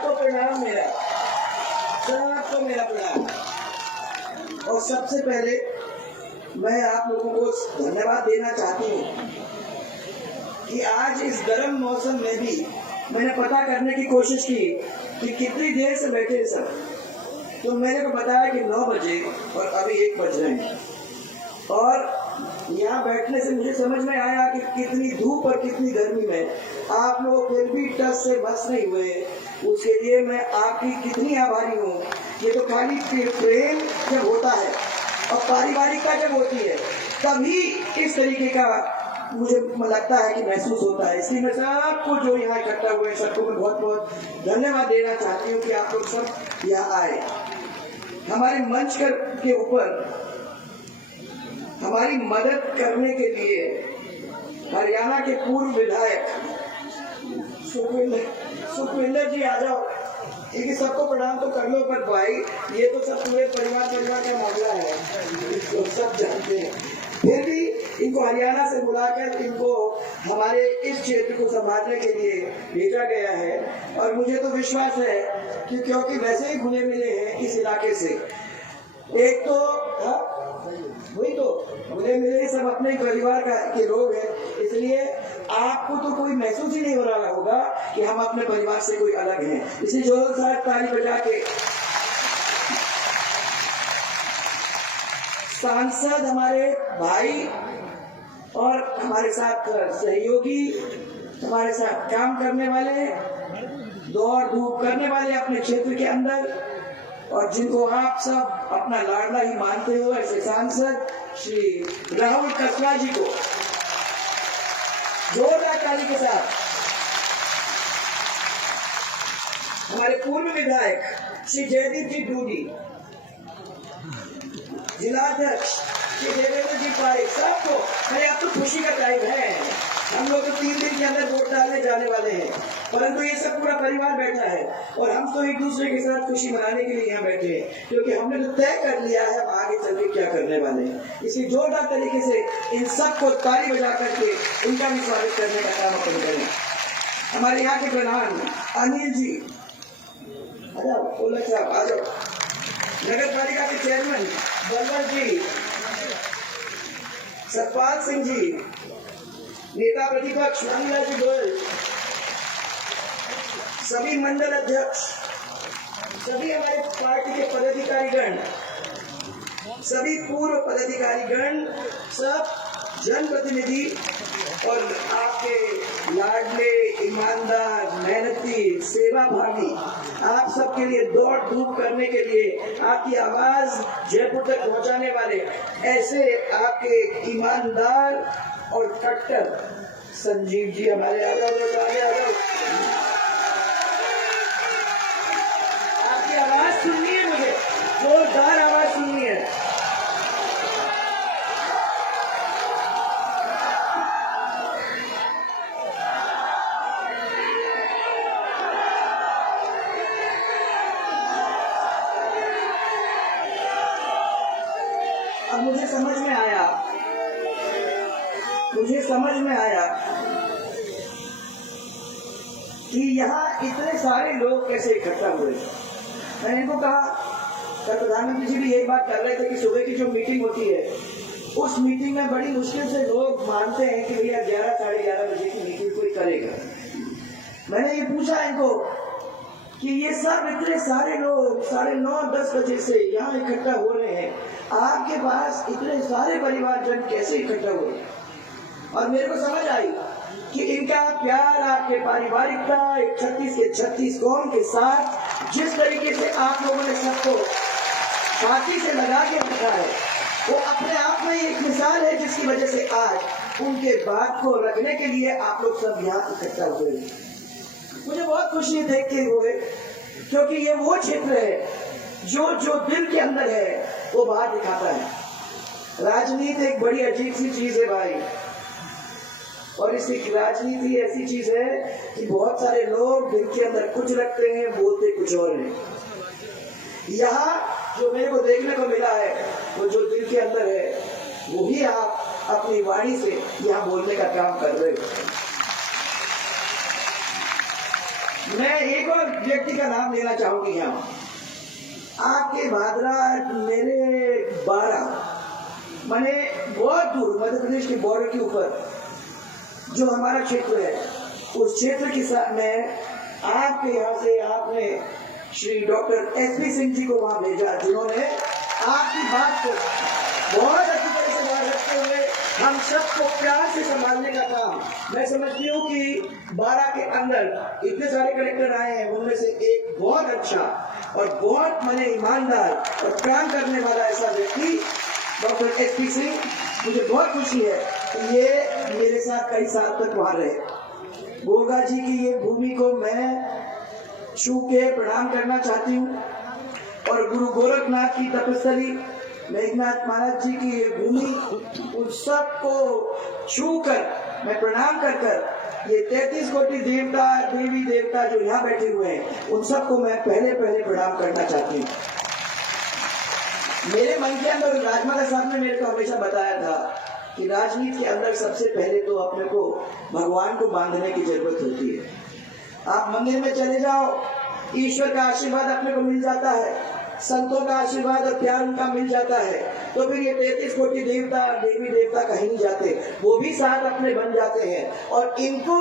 सबको प्रणाम मेरा, सबको मेरा प्रणाम। और सबसे पहले मैं आप लोगों को धन्यवाद देना चाहती हूँ कि आज इस गर्म मौसम में भी मैंने पता करने की कोशिश की कि कितनी देर से बैठे सब, तो मैंने को बताया कि 9 बजे और अभी 1 बज रहे हैं। और यहाँ बैठने से मुझे समझ में आया कि कितनी धूप और कितनी गर्मी में आप लोग फिर भी टस से बस नहीं हुए। उसके लिए मैं आपकी कितनी आभारी हूँ। ये तो खाली प्रेम जब होता है और पारिवारिकता जब होती है तभी इस तरीके का मुझे लगता है कि महसूस होता है। इसलिए मैं सबको जो यहाँ इकट्ठा हुए सबको मैं बहुत बहुत धन्यवाद देना चाहती हूँ कि आप लोग सब यहाँ आए। हमारे मंच के ऊपर हमारी मदद करने के लिए हरियाणा के पूर्व विधायक सुखविंदर जी आ जाओ। क्योंकि सबको प्रणाम तो कर लो, पर भाई ये तो सब पूरे परिवार का मामला है, तो सब जानते हैं। फिर भी इनको हरियाणा से बुलाकर इनको हमारे इस क्षेत्र को संभालने के लिए भेजा गया है। और मुझे तो विश्वास है कि क्योंकि वैसे ही घुले मिले हैं इस इलाके से, एक तो वही तो घुले मिले सब अपने परिवार के लोग हैं, इसलिए आपको तो कोई महसूस ही नहीं हो रहा होगा कि हम अपने परिवार से कोई अलग हैं। इसलिए जोर से ताली बजा के सांसद हमारे भाई और हमारे साथ सहयोगी, हमारे साथ काम करने वाले, दौड़ धूप करने वाले अपने क्षेत्र के अंदर, और जिनको आप सब अपना लाडला ही मानते हो, ऐसे सांसद श्री राहुल कसवा जी को जोरदार ताली के साथ, हमारे पूर्व विधायक श्री जयदीप जी डूडी, जिलाध्यक्ष श्री देवेंद्र जी पारिक, सबको अरे अब तो खुशी का टाइम है। हम लोग तो 3 दिन के अंदर वोट डालने जाने वाले हैं, परंतु ये सब पूरा परिवार बैठा है और हम तो एक दूसरे के साथ खुशी मनाने के लिए यहाँ बैठे हैं, क्योंकि हमने तो तय कर लिया है हम आगे चल के क्या करने वाले हैं। इसलिए जोरदार तरीके से इन सबको ताली बजा करके उनका भी स्वागत करने का काम अपन करें। हमारे यहाँ के प्रधान अनिल जी आ जाओ, ओला साहब आ जाओ, नगर पालिका के चेयरमैन बलवर जी, सतपाल सिंह जी, नेता प्रतिपक्ष रामलाल जी गोयल, सभी मंडल अध्यक्ष, सभी हमारे पार्टी के पदाधिकारीगण, सभी पूर्व पदाधिकारीगण, सब जनप्रतिनिधि और आपके लाडले, ईमानदार, मेहनती, सेवाभावी, आप सबके लिए दौड़ धूप करने के लिए, आपकी आवाज जयपुर तक पहुंचाने वाले ऐसे आपके ईमानदार और कट्टर संजीव जी हमारे आ जाओ। आपकी आवाज सुननी है, मुझे जोरदार आवाज सुननी है। अब मुझे समझ में आया कि यहाँ इतने सारे लोग कैसे इकट्ठा हुए। मैंने इनको कहा, प्रधानमंत्री जी भी यही बात कर रहे थे कि सुबह की जो मीटिंग होती है उस मीटिंग में बड़ी मुश्किल से लोग मानते हैं कि भैया 11 साढ़े 11 बजे की मीटिंग कोई करेगा। मैंने ये पूछा इनको कि ये सब इतने सारे लोग 9:30-10 बजे से यहाँ इकट्ठा हो रहे हैं, आपके पास इतने सारे परिवारजन कैसे इकट्ठा हुए। और मेरे को समझ आई कि इनका प्यार, आपके पारिवारिकता, एक 36 के 36 कौम के साथ जिस तरीके से आप लोगों ने सबको छाती से लगा के रखा है, वो अपने आप में एक मिसाल है, जिसकी वजह से आज उनके बात को रखने के लिए आप लोग सब यहाँ इकट्ठा हुए। मुझे बहुत खुशी देखते हुए, क्योंकि ये वो क्षेत्र है जो दिल के अंदर है वो बाहर दिखाता है। राजनीति एक बड़ी अजीब सी चीज है भाई, और इस राजनीति ऐसी चीज है कि बहुत सारे लोग दिल के अंदर कुछ रखते हैं, बोलते कुछ और हैं। यहाँ जो मेरे को देखने को मिला है वो जो दिल के अंदर है वही आप अपनी वाणी से यहाँ बोलने का काम कर रहे हो। मैं एक और व्यक्ति का नाम लेना चाहूंगी यहाँ। आपके भादरा मेरे 12 माने बहुत दूर मध्य प्रदेश के बॉर्डर के ऊपर जो हमारा क्षेत्र है, उस क्षेत्र के साथ में आपके यहाँ से आपने श्री डॉक्टर एसपी सिंह जी को वहां भेजा, जिन्होंने आपकी बात को बहुत अच्छी तरह से बात रखते हुए हम सबको प्यार से संभालने का काम, मैं समझती हूँ कि 12 के अंदर इतने सारे कलेक्टर आए हैं, उनमें से एक बहुत अच्छा और बहुत मने ईमानदार और काम करने वाला ऐसा व्यक्ति डॉक्टर एसपी सिंह, मुझे बहुत खुशी है कि ये मेरे साथ कई साल तक वहां रहे। गोगा जी की ये भूमि को मैं छू के प्रणाम करना चाहती हूँ और गुरु गोरखनाथ की तपस्थली मेघनाथ महाराज जी की ये भूमि, उन सबको छू कर मैं प्रणाम कर कर ये 33 कोटि देवता देवी देवता जो यहाँ बैठे हुए हैं, उन सबको मैं पहले प्रणाम करना चाहती हूँ। मेरे मन के अंदर राजमाता साहब ने मेरे को हमेशा बताया था कि राजनीति के अंदर सबसे पहले तो अपने को भगवान को बांधने की जरूरत होती है। आप मंदिर में चले जाओ, ईश्वर का आशीर्वाद अपने को मिल जाता है, संतों का आशीर्वाद और प्यार उनका मिल जाता है, तो फिर ये 33 कोटि देवता देवी देवता कहीं नहीं जाते, वो भी साथ अपने बन जाते हैं। और इनको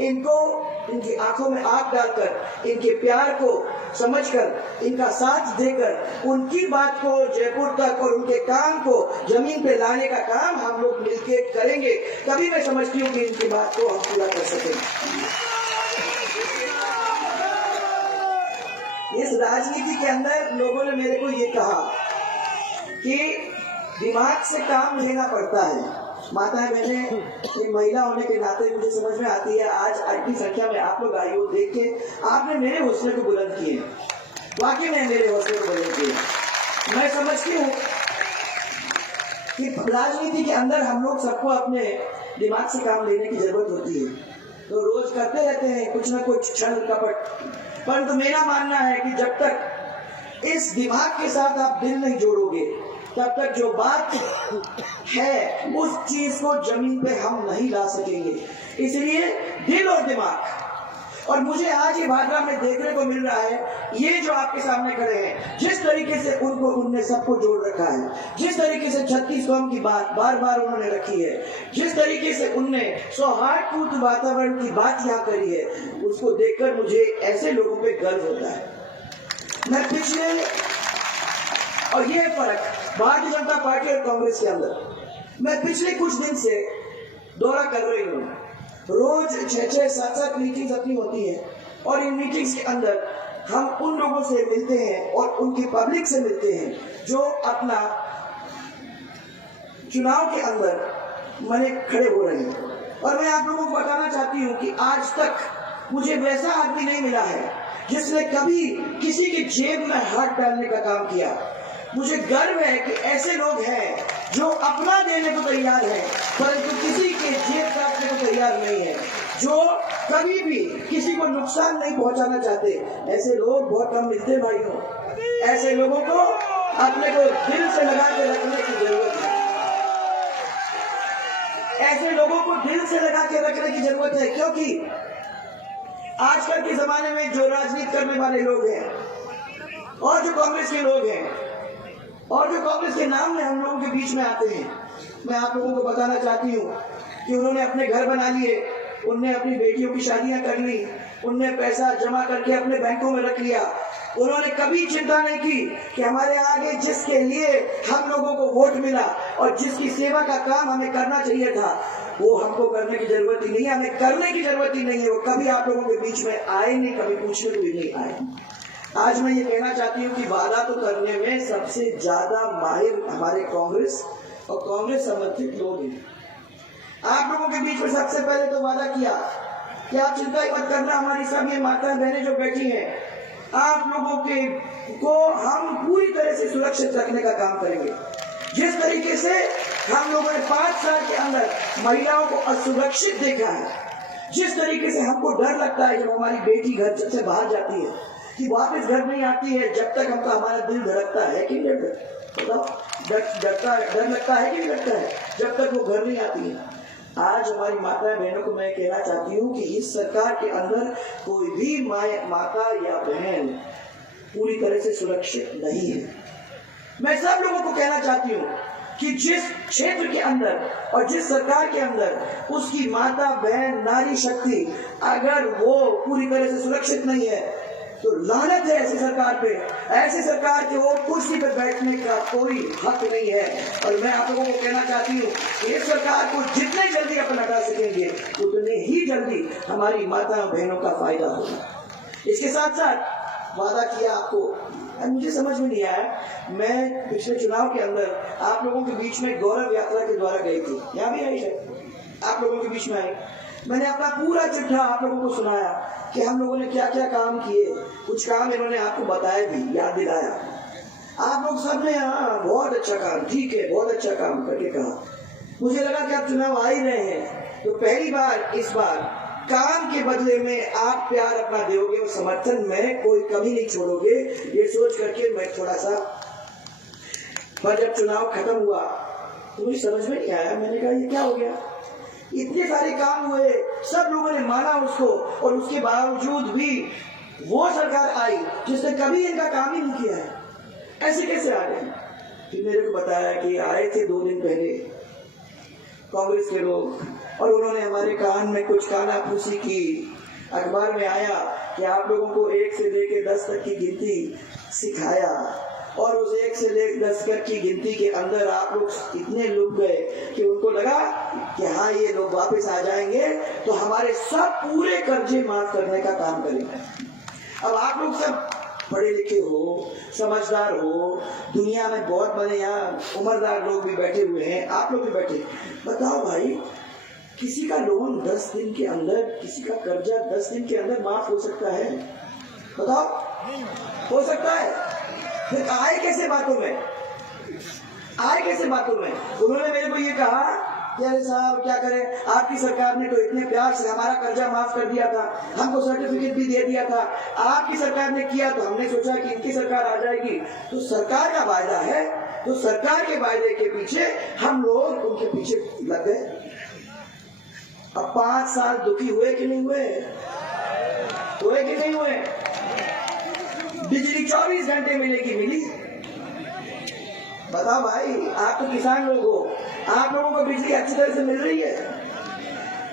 इनकी आंखों में आग डालकर, इनके प्यार को समझकर, इनका साथ देकर, उनकी बात को जयपुर तक और उनके काम को जमीन पे लाने का काम हम लोग मिलके करेंगे, तभी मैं समझती हूँ कि इनकी बात को हम पूरा कर सकेंगे। इस राजनीति के अंदर लोगों ने मेरे को ये कहा कि दिमाग से काम लेना पड़ता है। माताएं बहनें, एक महिला होने के नाते मुझे समझ में आती है, आज इतनी संख्या में आप लोग आई हो, देख के आपने मेरे हौसले को बुलंद किए, वाकई में मेरे हौसले को बुलंद किए। मैं समझती हूँ कि राजनीति के अंदर हम लोग सबको अपने दिमाग से काम लेने की जरूरत होती है, तो रोज करते रहते हैं कुछ ना कुछ छल कपट, परंतु मेरा मानना है कि जब तक इस दिमाग के साथ आप दिल नहीं जोड़ोगे, तब तक जो बात है उस चीज को जमीन पे हम नहीं ला सकेंगे। इसलिए दिल और दिमाग, और मुझे आज ये भादरा में देखने को मिल रहा है, ये जो आपके सामने खड़े हैं, जिस तरीके से उनने सबको जोड़ रखा है, जिस तरीके से 36 कौम की बात बार बार उन्होंने रखी है, जिस तरीके से उनने सौहार्दपूर्ण वातावरण की बात यहाँ करी है, उसको देखकर मुझे ऐसे लोगों पे गर्व होता है। मैं पिछले, और ये फर्क भारतीय जनता पार्टी और कांग्रेस के अंदर, मैं पिछले कुछ दिन से दौरा कर रही हूँ, रोज 6-6, 7-7 मीटिंग्स अपनी होती है, और इन मीटिंग्स के अंदर हम उन लोगों से मिलते हैं और उनकी पब्लिक से मिलते हैं जो अपना चुनाव के अंदर मने खड़े हो रहे हैं। और मैं आप लोगों को बताना चाहती हूँ कि आज तक मुझे वैसा आदमी नहीं मिला है जिसने कभी किसी की जेब में हाथ डालने का काम किया। मुझे गर्व है कि ऐसे लोग हैं जो अपना देने को तैयार हैं, परंतु किसी के जेब काटने को तैयार नहीं है, जो कभी भी किसी को नुकसान नहीं पहुंचाना चाहते। ऐसे लोग बहुत कम मिलते भाइयों। ऐसे लोगों को अपने को दिल से लगा के रखने की जरूरत है। ऐसे लोगों को दिल से लगा के रखने की जरूरत है, क्योंकि आजकल के जमाने में जो राजनीति करने वाले लोग हैं और जो कांग्रेस के लोग हैं और जो कांग्रेस के नाम में हम लोगों के बीच में आते हैं, मैं आप लोगों को बताना चाहती हूँ कि उन्होंने अपने घर बना लिए, उनने अपनी बेटियों की शादियां कर ली, उनने पैसा जमा करके अपने बैंकों में रख लिया। उन्होंने कभी चिंता नहीं की कि हमारे आगे जिसके लिए हम लोगों को वोट मिला और जिसकी सेवा का काम हमें करना चाहिए था, वो हमको करने की जरूरत ही नहीं है, हमें करने की जरूरत ही नहीं है। वो कभी आप लोगों के बीच में आए नहीं, कभी पूछने को भी नहीं आए। आज मैं ये कहना चाहती हूँ कि वादा तो करने में सबसे ज्यादा माहिर हमारे कांग्रेस और कांग्रेस समर्थित लोग हैं। आप लोगों के बीच में सबसे पहले तो वादा किया कि आप चिंता ही मत करना, हमारी सब ये माताएं बहनें जो बैठी हैं, आप लोगों के को हम पूरी तरह से सुरक्षित रखने का काम करेंगे। जिस तरीके से हम लोगों ने 5 साल के अंदर महिलाओं को असुरक्षित देखा है, जिस तरीके से हमको डर लगता है जब हमारी बेटी घर से बाहर जाती है कि वापस घर नहीं आती है, जब तक हमका हमारा दिल धड़कता है कि नहीं डर लगता है कि नहीं लगता है जब तक वो घर नहीं आती है। आज हमारी माता बहनों को मैं कहना चाहती हूँ कि इस सरकार के अंदर कोई भी माता या बहन पूरी तरह से सुरक्षित नहीं है। मैं सब लोगों को कहना चाहती हूँ कि जिस क्षेत्र के अंदर और जिस सरकार के अंदर उसकी माता बहन नारी शक्ति अगर वो पूरी तरह से सुरक्षित नहीं है तो लानत है ऐसी सरकार पे। ऐसी सरकार के वो कुर्सी पर बैठने का कोई हक नहीं है। और मैं आप लोगों को कहना चाहती हूँ कि इस सरकार को जितने जल्दी अपन हटा सकेंगे उतने ही जल्दी हमारी माता बहनों का फायदा होगा। इसके साथ साथ वादा किया आपको, मुझे समझ में नहीं आया, मैं पिछले चुनाव के अंदर आप लोगों के बीच में गौरव यात्रा के द्वारा गई थी, यहाँ भी आई है, आप लोगों के बीच में आई। मैंने अपना पूरा चिट्ठा आप लोगों को सुनाया कि हम लोगों ने क्या क्या काम किए। कुछ काम इन्होंने आपको बताया भी, याद दिलाया। आप लोग सब ने हाँ बहुत अच्छा काम, ठीक है, बहुत अच्छा काम करके कहा। मुझे लगा कि आप चुनाव आ ही रहे हैं तो पहली बार इस बार काम के बदले में आप प्यार अपना दोगे और समर्थन में कोई कमी नहीं छोड़ोगे, ये सोच करके मैं थोड़ा सा, पर जब चुनाव खत्म हुआ तो मुझे समझ में नहीं आया। मैंने कहा ये क्या हो गया, इतने सारे काम हुए, सब लोगों ने माना उसको, और उसके बावजूद भी वो सरकार आई जिसने कभी इनका काम ही नहीं किया है। ऐसे कैसे आ गए? फिर मेरे को बताया कि आए थे 2 दिन पहले कांग्रेस के लोग और उन्होंने हमारे कान में कुछ कानाफूसी की। अखबार में आया कि आप लोगों को 1 से लेकर 10 तक की गिनती सिखाया और उस 1 से लेकर 10 तक की गिनती के अंदर आप लोग इतने डूब गए कि उनको लगा कि हाँ ये लोग वापस आ जाएंगे तो हमारे सब पूरे कर्जे माफ करने का काम करेंगे। अब आप लोग सब पढ़े लिखे हो, समझदार हो, दुनिया में बहुत बड़े यहाँ उम्रदार लोग भी बैठे हुए हैं, आप लोग भी बैठे, बताओ भाई किसी का लोन 10 दिन के अंदर, किसी का कर्जा 10 दिन के अंदर माफ हो सकता है? बताओ, हो सकता है? फिर आए कैसे बातों में, आए कैसे बातों में? उन्होंने मेरे को ये कहा कि अरे साहब क्या करें, आपकी सरकार ने तो इतने प्यार से हमारा कर्जा माफ कर दिया था, हमको सर्टिफिकेट भी दे दिया था, आपकी सरकार ने किया तो हमने सोचा कि इनकी सरकार आ जाएगी। तो सरकार का वायदा है, तो सरकार के वायदे के पीछे हम लोग उनके पीछे लग गए। अब 5 साल दुखी हुए कि नहीं हुए? हुए कि नहीं हुए? बिजली 24 घंटे मिलेगी, मिली? बताओ भाई, आप तो किसान लोग हो, आप लोगों को बिजली अच्छी तरह से मिल रही है?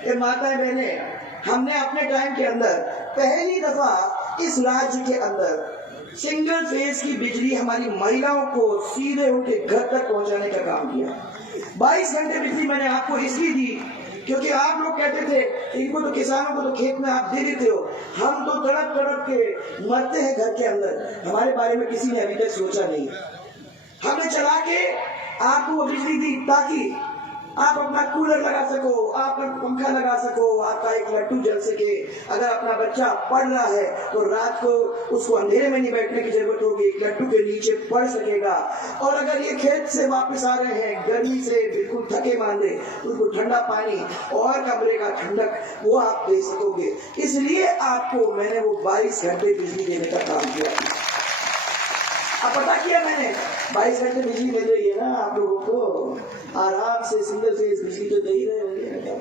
ये माताएं बहने, हमने अपने टाइम के अंदर पहली दफा इस राज्य के अंदर सिंगल फेज की बिजली हमारी महिलाओं को सीधे उनके घर तक पहुंचाने का काम किया। 22 घंटे बिजली मैंने आपको इसलिए दी क्योंकि आप लोग कहते थे इनको तो, किसानों को तो खेत में आप दे देते हो, हम तो तड़प तड़प के मरते हैं घर के अंदर, हमारे बारे में किसी ने अभी तक सोचा नहीं। हमने चला के आपको वो बिजली दी ताकि आप अपना कूलर लगा सको, आप अपना पंखा लगा सको, आपका एक लट्टू जल सके। अगर अपना बच्चा पढ़ रहा है तो रात को उसको अंधेरे में नहीं बैठने की जरूरत होगी, एक लट्टू के नीचे पढ़ सकेगा। और अगर ये खेत से वापस आ रहे हैं गर्मी से बिल्कुल थके मांदे, उनको ठंडा पानी और कमरे का ठंडक वो आप दे सकोगे। इसलिए आपको मैंने वो 22 घंटे बिजली देने का काम किया। अब पता किया मैंने, 22 घंटे बिजली मिल रही है ना आप लोगों को, आराम से सिंगल फेज बिजली तो दे ही रहे होंगे।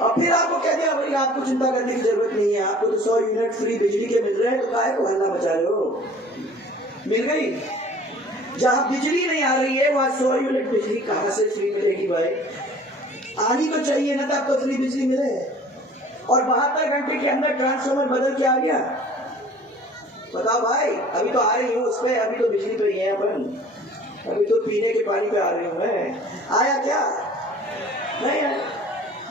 और फिर आपको कह दिया भाई आपको चिंता करने की जरूरत नहीं है, आपको तो 100 यूनिट फ्री बिजली के मिल रहे हैं, तो काहे को हल्ला मचा रहे हो? मिल गई। जहां बिजली नहीं आ रही है वहां 100 यूनिट बिजली कहां से फ्री मिलेगी भाई? आनी तो चाहिए ना, तब तो फ्री बिजली मिले। और 72 घंटे के अंदर ट्रांसफार्मर बदल के आ गया। बताओ भाई, अभी तो आ रही हूँ उस पर, अभी तो बिजली पे ही है अपन, अभी तो पीने के पानी पे आ रही हूँ मैं। आया क्या? नहीं आया।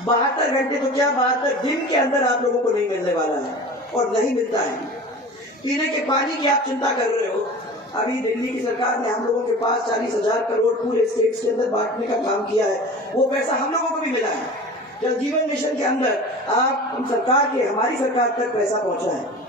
72 घंटे तो क्या 72 दिन के अंदर आप लोगों को नहीं मिलने वाला है, और नहीं मिलता है। पीने के पानी की आप चिंता कर रहे हो, अभी दिल्ली की सरकार ने हम लोगों के पास 40,000 करोड़ पूरे स्टेट्स के अंदर बांटने का काम किया है, वो पैसा हम लोगों को भी मिला है। जल जीवन मिशन के अंदर आप सरकार के, हमारी सरकार तक पैसा पहुंचा है,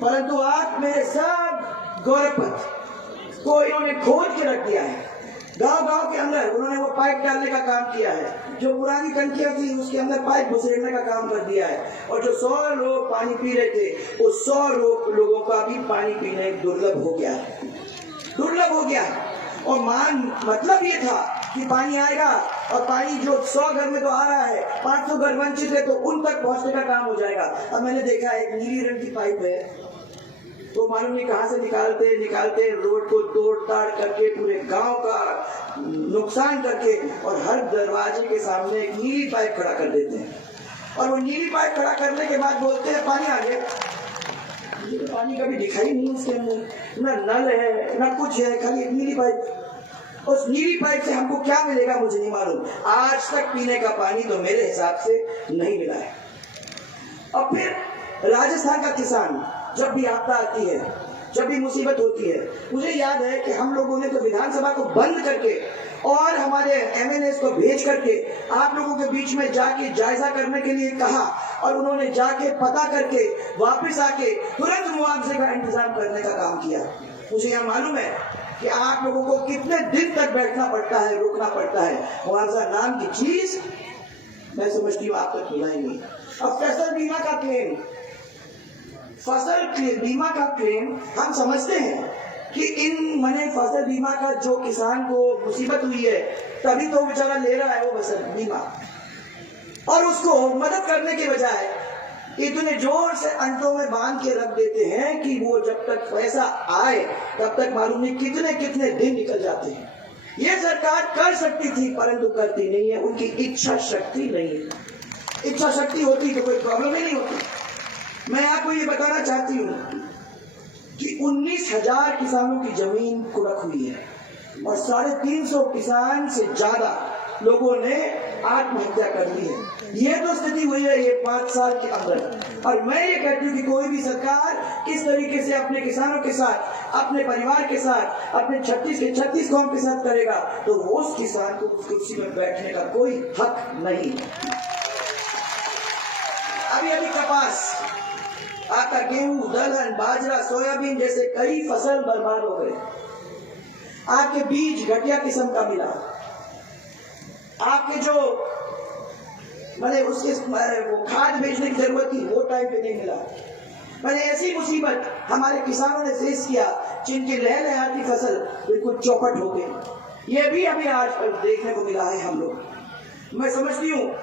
परंतु आप मेरे सब गौरव पथ को इन्होंने खोद के रख दिया है। गांव गांव के अंदर उन्होंने वो पाइप डालने का काम किया है, जो पुरानी टंकियां थी उसके अंदर पाइप घुसेड़ने का काम कर दिया है। और जो 100 लोग पानी पी रहे थे, उस 100 लोगों का भी पानी पीने दुर्लभ हो गया है, दुर्लभ हो गया। और मतलब ये था कि पानी आएगा और पानी जो 100 घर में तो आ रहा है, 500 घर वंचित है, तो उन तक पहुंचने का काम हो जाएगा। अब मैंने देखा एक नीली रंग की पाइप है, तो मालूम नहीं कहां से निकालते निकालते रोड को तोड़ ताड़ करके पूरे गांव का नुकसान करके और हर दरवाजे के सामने एक नीली पाइप खड़ा कर देते हैं। और वो नीली पाइप खड़ा करने के बाद बोलते हैं पानी आ गया। तो पानी कभी दिखाई नहीं उसके अंदर, ना नल है ना कुछ है, खाली एक नीली पाइप। उस नीली पाइप से हमको क्या मिलेगा मुझे नहीं मालूम। आज तक पीने का पानी तो मेरे हिसाब से नहीं मिला है। और फिर राजस्थान का किसान, जब भी आपदा आती है, जब भी मुसीबत होती है, मुझे याद है कि हम लोगों ने तो विधानसभा को बंद करके और हमारे एमएनएस को भेज करके आप लोगों के बीच में जाके जायजा करने के लिए कहा, और उन्होंने जाके पता करके वापस आके तुरंत मुआवजे का इंतजाम करने का काम किया। मुझे यह मालूम है कि आप लोगों को कितने दिन तक बैठना पड़ता है, रुकना पड़ता है। मुआवजा नाम की चीज मैं समझती हूँ आप तक मिला ही नहीं। अब फसल बीमा का क्लेम, फसल बीमा का क्लेम हम समझते हैं कि इन मने फसल बीमा का जो किसान को मुसीबत हुई है तभी तो बेचारा ले रहा है वो फसल बीमा, और उसको मदद करने के बजाय इतने जोर से अंटों में बांध के रख देते हैं कि वो जब तक पैसा आए तब तक मालूम नहीं कितने कितने दिन निकल जाते हैं। ये सरकार कर सकती थी परंतु करती नहीं है, उनकी इच्छा शक्ति नहीं है। इच्छा शक्ति होती तो कोई प्रॉब्लम ही नहीं होती। मैं आपको ये बताना चाहती हूँ कि 19,000 किसानों की जमीन कुड़क हुई है और 350 किसान से ज्यादा लोगों ने आत्महत्या कर ली है। ये तो स्थिति हुई है ये 5 साल के अंदर। और मैं ये कहती हूँ कि कोई भी सरकार इस तरीके से अपने किसानों के साथ, अपने परिवार के साथ, अपने 36 कौम के साथ करेगा तो उस किसान को उस कुर्सी में बैठने का कोई हक नहीं। अभी कपास, आपका गेहूं, दलहन, बाजरा, सोयाबीन जैसे कई फसल बर्बाद हो गए। आपके बीज घटिया किस्म का मिला, आपके जो मैंने उसके वो खाद बेचने की जरूरत थी वो टाइम पे नहीं मिला। मैंने ऐसी मुसीबत हमारे किसानों ने फेस किया जिनकी लहलहाती फसल बिल्कुल चौपट हो गई। ये भी अभी आज देखने को मिला है हम लोग। मैं समझती हूँ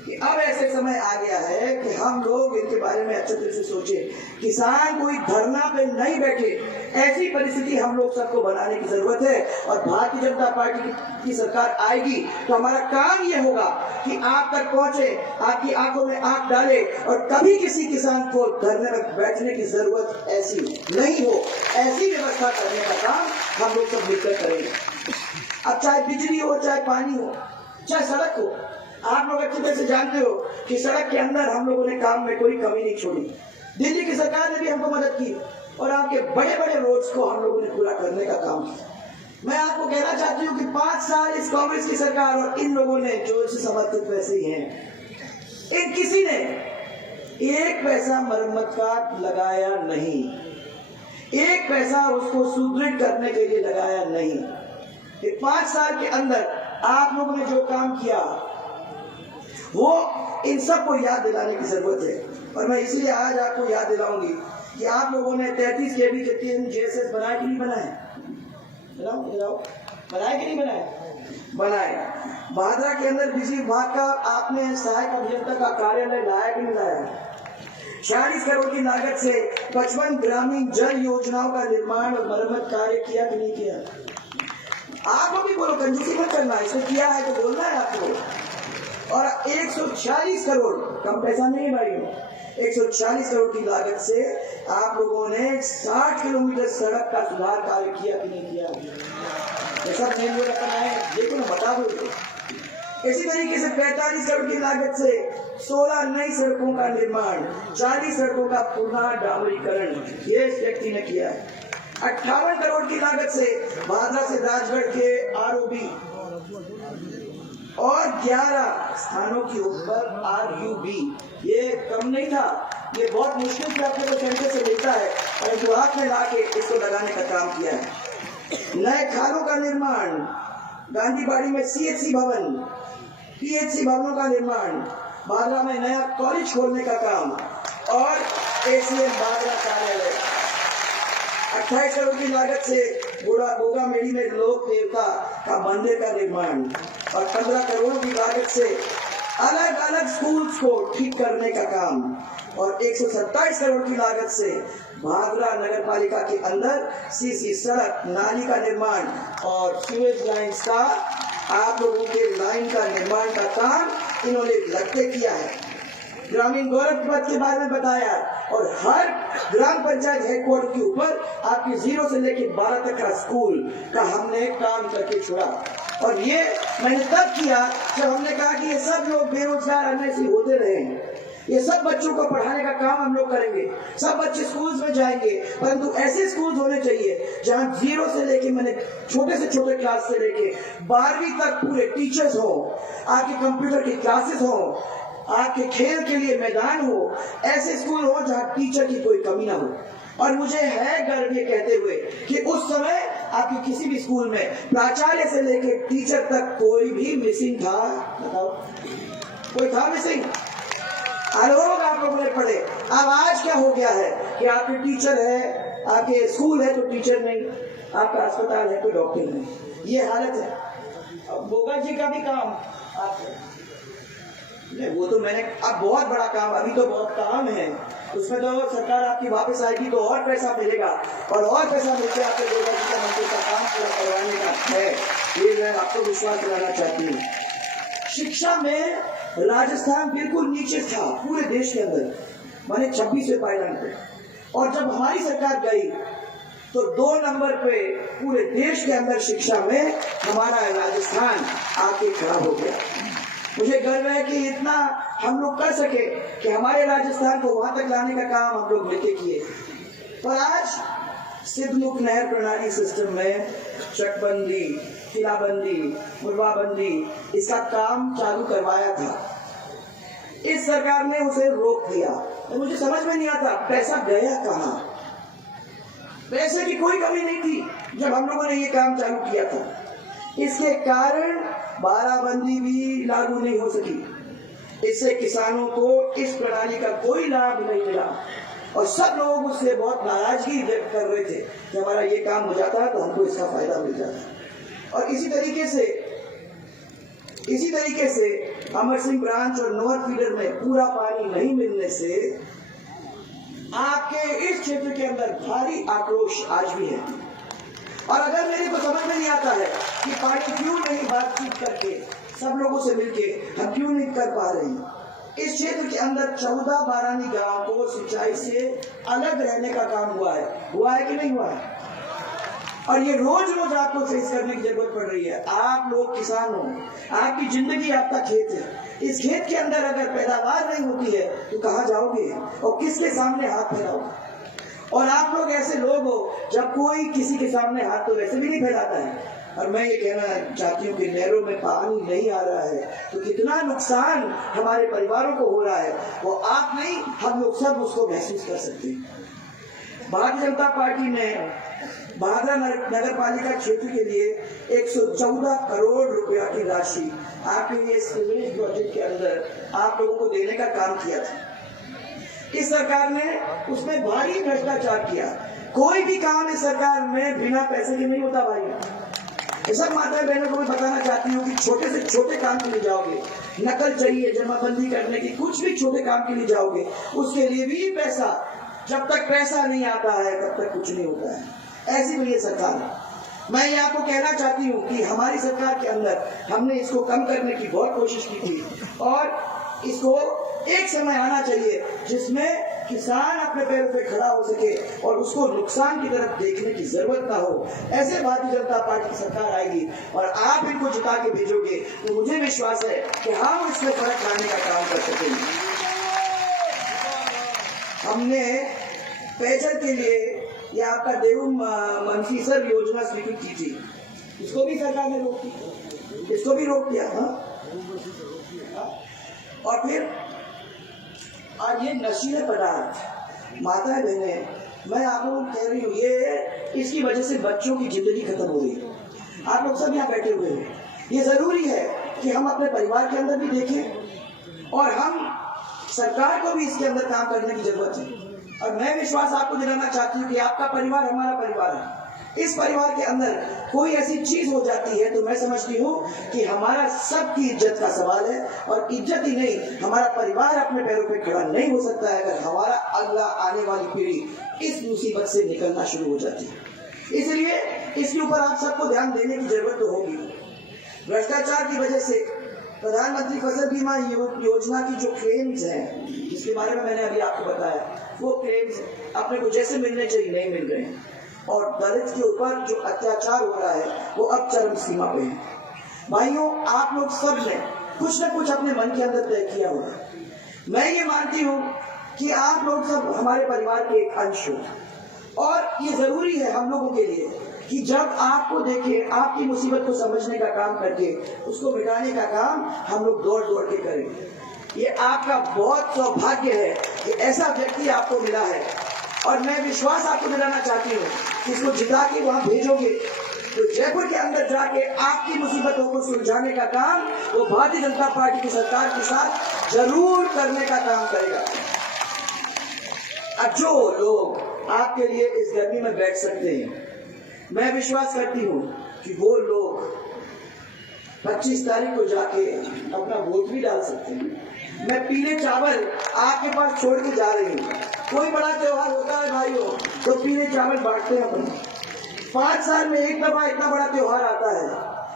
कि अब ऐसे समय आ गया है कि हम लोग इनके बारे में अच्छे तरह से सोचें। किसान कोई धरना पे नहीं बैठे, ऐसी परिस्थिति हम लोग सबको बनाने की जरूरत है। और भारतीय जनता पार्टी की सरकार आएगी तो हमारा काम ये होगा कि आप तक पहुंचे, आपकी आंखों में आंख डाले और कभी किसी किसान को धरने में बैठने की जरूरत ऐसी नहीं हो। ऐसी व्यवस्था करने का काम हम लोग सब मिलकर करेंगे। अब चाहे बिजली हो, चाहे पानी हो, चाहे सड़क हो, आप लोग अच्छी तरह से जानते हो कि सड़क के अंदर हम लोगों ने काम में कोई कमी नहीं छोड़ी। दिल्ली की सरकार ने भी हमको मदद की और आपके बड़े बड़े रोड्स को हम लोगों ने पूरा करने का काम किया। मैं आपको कहना चाहती हूँ कि 5 साल इस कांग्रेस की सरकार और इन लोगों ने जो इसे समर्थित पैसे ही हैं, इन किसी ने 1 पैसा मरम्मत का लगाया नहीं, 1 पैसा उसको सुदृढ़ करने के लिए लगाया नहीं। 5 साल के अंदर आप लोगों ने जो काम किया वो इन सबको याद दिलाने की जरूरत है। और मैं इसीलिए आज आपको याद दिलाऊंगी कि आप लोगों ने 33 kV के 3 GSS बनाए कि नहीं बनाए? बनाए कि नहीं बनाए? बनाए। भादरा के अंदर बिजली विभाग का आपने सहायक अभियंता का कार्यालय लाया कि नहीं लाया? 46 करोड़ की लागत से 55 ग्रामीण जल योजनाओं का निर्माण और मरम्मत कार्य किया कि नहीं किया? आप लोग भी बोलो, कंजूसी मत करना, इसने किया है तो बोलना है आपको। और 140 करोड़, कम पैसा नहीं है भाइयों, 140 करोड़ की लागत से आप लोगों ने 60 किलोमीटर सड़क का सुधार कार्य किया कि नहीं किया? ये सब नहीं बोल रखा है, देखो ना, बता दो। इसी तरीके से 45 करोड़ की लागत से 16 नई सड़कों का निर्माण, 40 सड़कों का पुनः डामरीकरण ये इस व्यक्ति ने किया है। 58 करोड़ की लागत से भादरा से राजगढ़ के आरओबी और 11 स्थानों के ऊपर RUB, ये कम नहीं था, ये बहुत मुश्किल से अपने को सेंटर से मिलता है और इनको हाथ में ला के इसको लगाने का काम किया है। नए खालों का निर्माण, गांधीबाड़ी में CHC भवन, PHC भवनों का निर्माण, भादरा में नया कॉलेज खोलने का काम और ACM भादरा कार्यालय। 28 करोड़ की लागत से गोगा मेड़ी में लोक देवता का मंदिर का निर्माण और 15 करोड़ की लागत से अलग अलग स्कूल्स को ठीक करने का काम और 127 करोड़ की लागत से भादरा नगर पालिका के अंदर सीसी सड़क, नाली का निर्माण और सीवेज लाइन्स का आप लोगों के लाइन का निर्माण का काम इन्होंने लगते किया है। ग्रामीण गौरव पथ के बारे में बताया और हर ग्राम पंचायत हेडक्वार्टर के ऊपर आपके 0 से लेकर 12 तक का स्कूल का हमने काम करके छोड़ा। और ये मैंने तब किया जब हमने कहा कि ये सब लोग बेरोजगार अन्य से होते रहे, ये सब बच्चों को पढ़ाने का काम हम लोग करेंगे, सब बच्चे स्कूल्स में जाएंगे, परंतु ऐसे स्कूल्स होने चाहिए जहां 0 से लेके मैंने छोटे से छोटे क्लास से लेके 12वीं तक पूरे टीचर्स हो, आपके कंप्यूटर की क्लासेस हो, आपके खेल के लिए मैदान हो, ऐसे स्कूल हो जहां टीचर की कोई कमी ना हो। और मुझे है गर्व ये कहते हुए कि उस समय आपके किसी भी स्कूल में प्राचार्य से लेके टीचर तक कोई भी मिसिंग था? बताओ, कोई था मिसिंग? लोग आप लोगों ने पढ़े। अब आज क्या हो गया है कि आपके टीचर है, आपके स्कूल है तो टीचर नहीं, आपका अस्पताल है तो डॉक्टर नहीं, ये हालत है। अब गोगा जी का भी काम आप नहीं, वो तो मैंने अब बहुत बड़ा काम, अभी तो बहुत काम है, उसमें तो सरकार आपकी वापस आएगी तो और पैसा मिलेगा और पैसा मिलकर आपके गोगा जी का मंदिर का काम पूरा करवाने का है, ये मैं आपको विश्वास दिलाना चाहती हूँ। शिक्षा में राजस्थान बिल्कुल नीचे था पूरे देश के अंदर, माने 26वें पायदान पे, और जब हमारी सरकार गई तो 2 नंबर पे पूरे देश के अंदर शिक्षा में हमारा राजस्थान आके खड़ा हो गया। मुझे गर्व है कि इतना हम लोग कर सके कि हमारे राजस्थान को वहां तक लाने का काम हम लोग मिलके किए। पर आज सिद्धमुख नहर प्रणाली सिस्टम में चकबंदी, किलाबंदी, मुरवाबंदी, इसका काम चालू करवाया था, इस सरकार ने उसे रोक दिया। तो मुझे समझ में नहीं आता पैसा गया कहां। पैसे की कोई कमी नहीं थी जब हम लोगों ने ये काम चालू किया था। इसके कारण बाराबंदी भी लागू नहीं हो सकी, इससे किसानों को इस प्रणाली का कोई लाभ नहीं मिला और सब लोग उससे बहुत नाराजगी व्यक्त कर रहे थे कि हमारा ये काम हो जाता है तो हमको इसका फायदा मिल जाता है। और इसी तरीके से अमर सिंह ब्रांच और नोअर फीडर में पूरा पानी नहीं मिलने से आपके इस क्षेत्र के अंदर भारी आक्रोश आज भी है। और अगर मेरे को समझ में नहीं आता है कि पार्टी क्यों नहीं बातचीत करके सब लोगों से मिलके हम क्यों नहीं कर पा रहे हैं, इस क्षेत्र के अंदर 14 बारानी गांव को सिंचाई से अलग रहने का काम हुआ है कि नहीं हुआ है? और ये रोज रोज आपको फेस करने की जरूरत पड़ रही है। आप लोग किसान हो, आपकी जिंदगी आपका खेत है, इस खेत के अंदर अगर पैदावार नहीं होती है तो कहाँ जाओगे और किसके सामने हाथ फैलाओगे? और आप लोग ऐसे लोग हो जब कोई किसी के सामने हाथ तो वैसे भी नहीं फैलाता है। और मैं ये कहना चाहती हूँ कि नहरों में पानी नहीं आ रहा है तो कितना नुकसान हमारे परिवारों को हो रहा है, वो आप नहीं हम लोग सब उसको महसूस कर सकते हैं। भारतीय जनता पार्टी ने भादरा नगर पालिका क्षेत्र के लिए 114 करोड़ रुपया की राशि आपके ये सीवेज प्रोजेक्ट के अंदर आप लोगों को देने का काम किया था। इस सरकार ने उसमें भारी भ्रष्टाचार किया। कोई भी काम इस सरकार में बिना पैसे के नहीं होता भाई। सब माता बहनों को मैं बताना चाहती हूँ कि छोटे से छोटे काम के लिए जाओगे, नकल चाहिए, जमाबंदी करने की, कुछ भी छोटे काम के लिए जाओगे, उसके लिए भी पैसा, जब तक पैसा नहीं आता है तब तक कुछ नहीं होता है। ऐसी भी ये सरकार है। मैं ये आपको कहना चाहती हूँ कि हमारी सरकार के अंदर हमने इसको कम करने की बहुत कोशिश की थी और इसको एक समय आना चाहिए जिसमें किसान अपने पैरों पे खड़ा हो सके और उसको नुकसान की तरफ देखने की जरूरत ना हो। ऐसे भारतीय जनता पार्टी की सरकार आएगी और आप इनको जिता के भेजोगे तो मुझे विश्वास है कि हम इसमें फर्क लाने का काम कर सकेंगे। हमने पेयजल के लिए ये आपका देव मंफीसर योजना स्वीकृत की थी, इसको भी सरकार ने रोक दिया, इसको भी रोक दिया। और फिर और ये नशीले पदार्थ, माताएं बहने, मैं आप लोगों को कह रही हूँ, ये इसकी वजह से बच्चों की जिंदगी खत्म हो रही है। आप लोग सब यहाँ बैठे हुए हैं, ये जरूरी है कि हम अपने परिवार के अंदर भी देखें और हम सरकार को भी इसके अंदर काम करने की जरूरत है। और मैं विश्वास आपको दिलाना चाहती हूँ कि आपका परिवार हमारा परिवार है। इस परिवार के अंदर कोई ऐसी चीज हो जाती है तो मैं समझती हूँ कि हमारा सबकी इज्जत का सवाल है, और इज्जत ही नहीं, हमारा परिवार अपने पैरों पे खड़ा नहीं हो सकता है अगर हमारा अगला आने वाली पीढ़ी इस मुसीबत से निकलना शुरू हो जाती है। इसलिए इसके ऊपर आप सबको ध्यान देने की जरूरत तो होगी। भ्रष्टाचार की वजह से प्रधानमंत्री फसल बीमा योजना की जो क्लेम्स हैं, जिसके बारे में मैंने अभी आपको बताया, वो क्लेम्स अपने को जैसे मिलने चाहिए नहीं मिल रहे हैं, और दलित के ऊपर जो अत्याचार हो रहा है वो अब चरम सीमा पे है। भाइयों, आप लोग सब ने कुछ न कुछ अपने मन के अंदर तय किया होगा। मैं ये मानती हूँ कि आप लोग सब हमारे परिवार के एक अंश हो, और ये जरूरी है हम लोगों के लिए कि जब आपको देखें, आपकी मुसीबत को समझने का काम करके उसको मिटाने का काम हम लोग दौड़ दौड़ के करें। ये आपका बहुत सौभाग्य है कि ऐसा व्यक्ति आपको मिला है, और मैं विश्वास आपको दिलाना चाहती हूँ कि इसको जिता के वहां भेजोगे तो जयपुर के अंदर जाके आपकी मुसीबतों को सुलझाने का काम वो भारतीय जनता पार्टी की सरकार के साथ जरूर करने का काम करेगा। अब जो लोग आपके लिए इस गर्मी में बैठ सकते हैं, मैं विश्वास करती हूँ कि वो लोग 25 तारीख को जाके अपना वोट भी डाल सकते हैं। मैं पीले चावल आपके पास छोड़ के जा रही हूँ। कोई बड़ा त्योहार होता है भाइयों तो पीले चावल बांटते हैं अपन। 5 साल में एक दफा इतना बड़ा त्योहार आता है,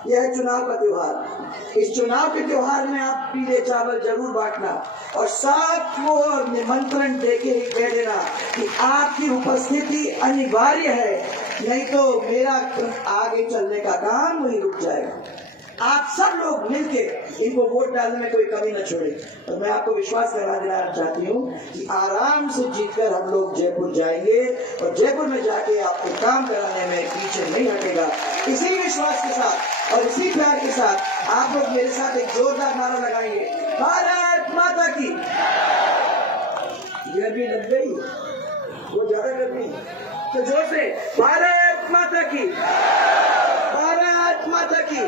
यह है चुनाव का त्योहार। इस चुनाव के त्योहार में आप पीले चावल जरूर बांटना, और साथ वो निमंत्रण देके ही कह देना कि आपकी उपस्थिति अनिवार्य है, नहीं तो मेरा आगे चलने का काम वही रुक जाएगा। आप सब लोग मिलके इनको वोट डालने में कोई कमी न छोड़े। और मैं आपको विश्वास करा दिलाना चाहती हूँ कि आराम से जीतकर हम लोग जयपुर जाएंगे, और जयपुर में जाके आपको काम कराने में पीछे नहीं हटेगा। इसी विश्वास के साथ और इसी प्यार के साथ आप लोग मेरे साथ एक जोरदार नारा लगाएंगे, भारत माता की। गर्मी लग गई, वो ज्यादा गर्मी, तो जोर से भारत माता की, भारत माता की।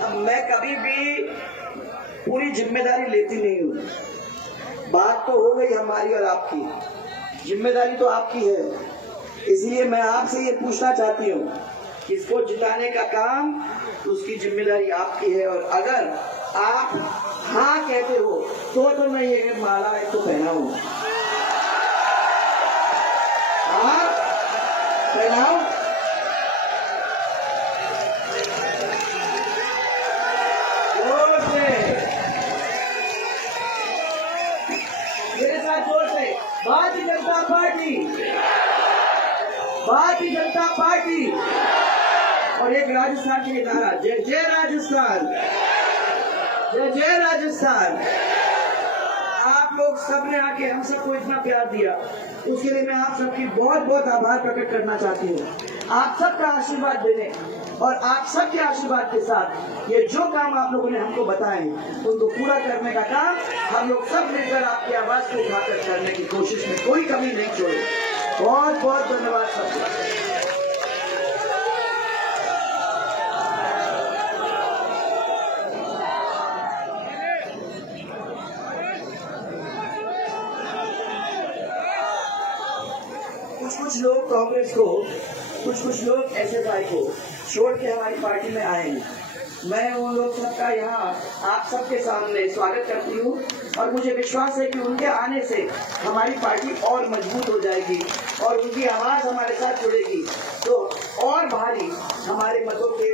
अब मैं कभी भी पूरी जिम्मेदारी लेती नहीं हूँ। बात तो हो गई हमारी और आपकी, जिम्मेदारी तो आपकी है। इसलिए मैं आपसे ये पूछना चाहती हूँ, इसको जिताने का काम उसकी जिम्मेदारी आपकी है, और अगर आप हाँ कहते हो तो मैं ये माला एक तो पहनाऊं, हाँ पहनाऊं। जोर से मेरे साथ, जोर से, भारतीय जनता पार्टी, भारतीय जनता पार्टी। और एक राजस्थान के नारा, जय जय राजस्थान, जय जय राजस्थान। आप लोग सबने आके हम सबको इतना प्यार दिया, उसके लिए मैं आप सबकी बहुत बहुत आभार प्रकट करना चाहती हूँ। आप सबका आशीर्वाद देने और आप सबके आशीर्वाद के साथ ये जो काम आप लोगों ने हमको बताए उनको पूरा करने का काम हम लोग सब मिलकर आपकी आवाज को उठाकर करने की कोशिश में कोई कमी नहीं छोड़े। बहुत बहुत धन्यवाद सबको। कुछ लोग कांग्रेस को, कुछ लोग एसएफआई को छोड़ के हमारी पार्टी में आए हैं। मैं उन लोग सबका यहाँ आप सबके सामने स्वागत करती हूँ, और मुझे विश्वास है कि उनके आने से हमारी पार्टी और मजबूत हो जाएगी और उनकी आवाज हमारे साथ जुड़ेगी, तो और भारी हमारे मतों के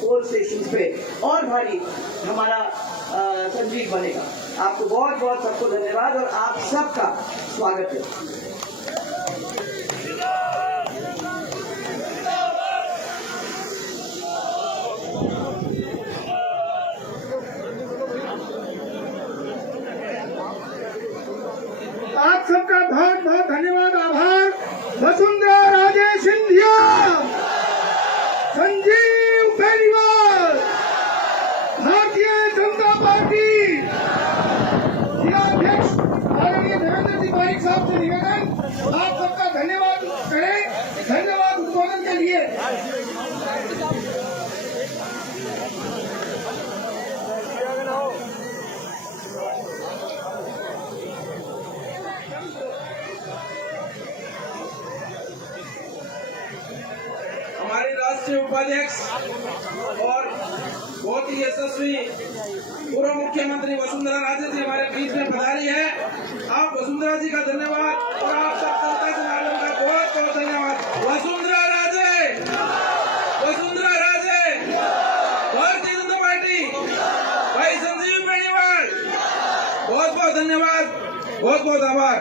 पोल स्टेशन पे और भारी हमारा संजीव बनेगा। आपको बहुत बहुत सबको धन्यवाद और आप सबका स्वागत है। आप सबका बहुत बहुत धन्यवाद, आभार। वसुंधरा राजे सिंधिया, संजीव बेनीवाल, भारतीय जनता पार्टी जिलाध्यक्ष आदरणीय देवेंद्र जी पारिक साहब से निवेदन, आप सबका धन्यवाद करें। धन्यवाद उद्बोधन के लिए। राष्ट्रीय उपाध्यक्ष और बहुत ही यशस्वी पूर्व मुख्यमंत्री वसुंधरा राजे जी हमारे बीच में पधारी है। आप वसुंधरा जी का धन्यवाद और आप सब जनता जनार्दन का बहुत बहुत धन्यवाद। वसुंधरा राजे, वसुंधरा राजे, भारतीय जनता पार्टी, भाई संजीव बेनीवाल, बहुत बहुत धन्यवाद, बहुत बहुत आभार।